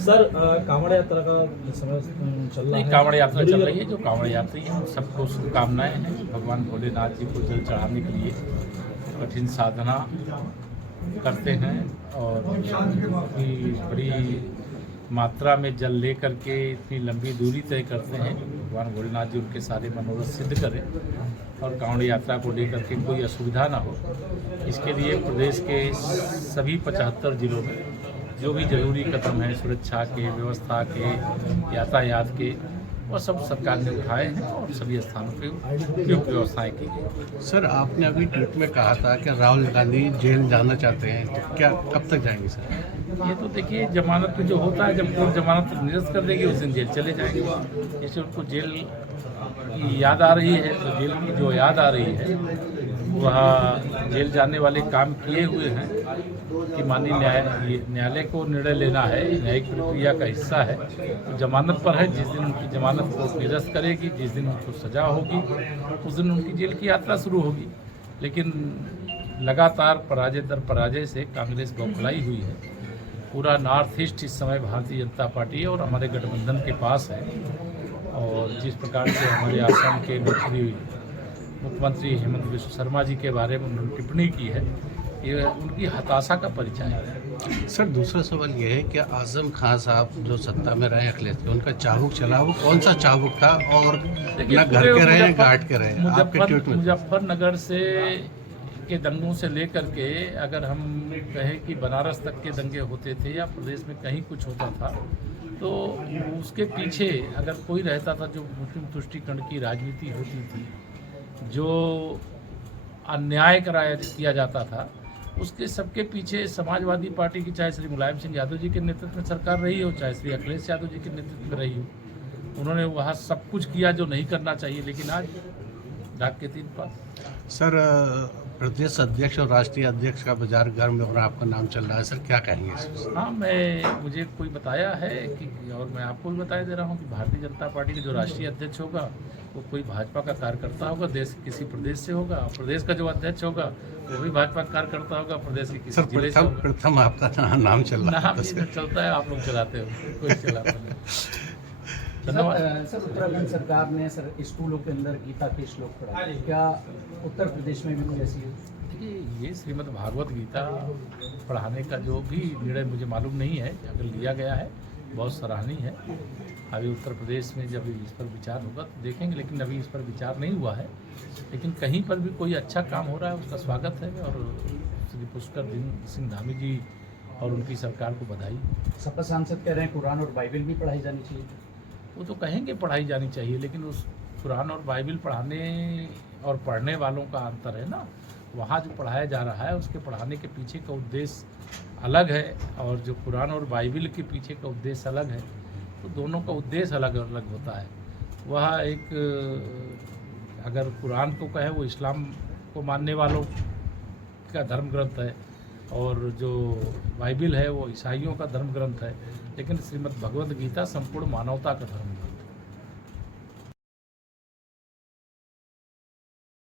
Sir Kanwar यात्रा का समय चल रहा नहीं, है। कांवड़ यात्रा चल रही है। जो कांवड़ यात्री हैं सबको शुभकामनाएं हैं। भगवान भोलेनाथ जी को जल चढ़ाने के लिए कठिन साधना करते हैं और इतनी बड़ी मात्रा में जल ले करके इतनी लंबी दूरी तय करते हैं। भगवान भोलेनाथ जी उनके सारे मनोरथ सिद्ध करें और कांवड़ यात्रा को लेकर के कोई असुविधा ना हो, इसके लिए प्रदेश के सभी 75 जिलों में जो भी जरूरी कदम हैं सुरक्षा के, व्यवस्था के, यातायात के, वो सब सरकार ने उठाए हैं और सभी स्थानों पे उपयुक्त व्यवस्थाएं की गई। सर, आपने अभी ट्वीट में कहा था कि राहुल गांधी जेल जाना चाहते हैं, तो क्या कब तक जाएंगे सर? ये तो देखिए, जमानत पे जो होता है, जब कोर्ट जमानत निरस्त कर देगी उस दिन जेल चले जाएंगे। जैसे उनको जेल की याद आ रही है तो जेल की जो याद आ रही है वह जेल जाने वाले काम किए हुए हैं कि माननीय न्यायालय को निर्णय लेना है, न्यायिक प्रक्रिया का हिस्सा है। तो जमानत पर है, जिस दिन उनकी जमानत को निरस्त करेगी, जिस दिन उनको सजा होगी उस दिन उनकी जेल की यात्रा शुरू होगी। लेकिन लगातार पराजय दर पराजय से कांग्रेस बौखलाई हुई है। पूरा नॉर्थ ईस्ट इस समय भारतीय जनता पार्टी और हमारे गठबंधन के पास है और जिस प्रकार से हमारे आसाम के मुख्यमंत्री हेमंत बिस्वा शर्मा जी के बारे में उन्होंने टिप्पणी की है, ये उनकी हताशा का परिचय है। सर, दूसरा सवाल ये है कि आजम खान साहब जो सत्ता में रहे अखिलेश के, उनका चाबुक चला, वो कौन सा चाबुक था और ना घर के रहे घाट के रहे? आपके ट्वीट में मुजफ्फरनगर से के दंगों से लेकर के अगर हम कहें कि बनारस तक के दंगे होते थे या प्रदेश में कहीं कुछ होता था तो उसके पीछे अगर कोई रहता था, जो मुस्लिम तुष्टीकरण की राजनीति होती थी, जो अन्याय किया जाता था, उसके सबके पीछे समाजवादी पार्टी की, चाहे श्री मुलायम सिंह यादव जी के नेतृत्व में सरकार रही हो, चाहे श्री अखिलेश यादव जी के नेतृत्व में रही हो, उन्होंने वहाँ सब कुछ किया जो नहीं करना चाहिए। लेकिन आज डाक के 3 पास। सर, प्रदेश अध्यक्ष और राष्ट्रीय अध्यक्ष का बाजार गर्म में और आपका नाम चल रहा है, सर क्या कहेंगे इस? हाँ, मुझे कोई बताया है कि, और मैं आपको भी बताया दे रहा हूँ कि भारतीय जनता पार्टी के जो राष्ट्रीय अध्यक्ष होगा वो कोई भाजपा का कार्यकर्ता होगा, देश किसी प्रदेश से होगा। प्रदेश का जो अध्यक्ष होगा वो भी भाजपा का कार्यकर्ता होगा, प्रदेश के किसी जिले से होगा। प्रथम आपका नाम चल रहा है। नाम चलता है, आप लोग चलाते हो, कोई चलाता नहीं। धन्यवाद। सर, उत्तराखंड सरकार ने सर स्कूलों के अंदर गीता के श्लोक पढ़ाए, क्या उत्तर प्रदेश में भी कोई ऐसी है? देखिए, ये श्रीमद् भागवत गीता पढ़ाने का जो भी निर्णय मुझे मालूम नहीं है, अगर लिया गया है बहुत सराहनीय है। अभी उत्तर प्रदेश में जब इस पर विचार होगा तो देखेंगे, लेकिन अभी इस पर विचार नहीं हुआ है। लेकिन कहीं पर भी कोई अच्छा काम हो रहा है उसका स्वागत है और श्री पुष्कर सिंह धामी जी और उनकी सरकार को बधाई। सपा सांसद कह रहे हैं कुरान और बाइबल भी पढ़ाई जानी चाहिए। वो तो कहेंगे पढ़ाई जानी चाहिए, लेकिन उस कुरान और बाइबल पढ़ाने और पढ़ने वालों का अंतर है ना। वहाँ जो पढ़ाया जा रहा है उसके पढ़ाने के पीछे का उद्देश्य अलग है और जो कुरान और बाइबल के पीछे का उद्देश्य अलग है, तो दोनों का उद्देश्य अलग अलग होता है। वह एक, अगर कुरान को कहें वो इस्लाम को मानने वालों का धर्म ग्रंथ है और जो बाइबल है वो ईसाइयों का धर्म ग्रंथ है, लेकिन श्रीमद् भगवद गीता संपूर्ण मानवता का धर्म ग्रंथ है।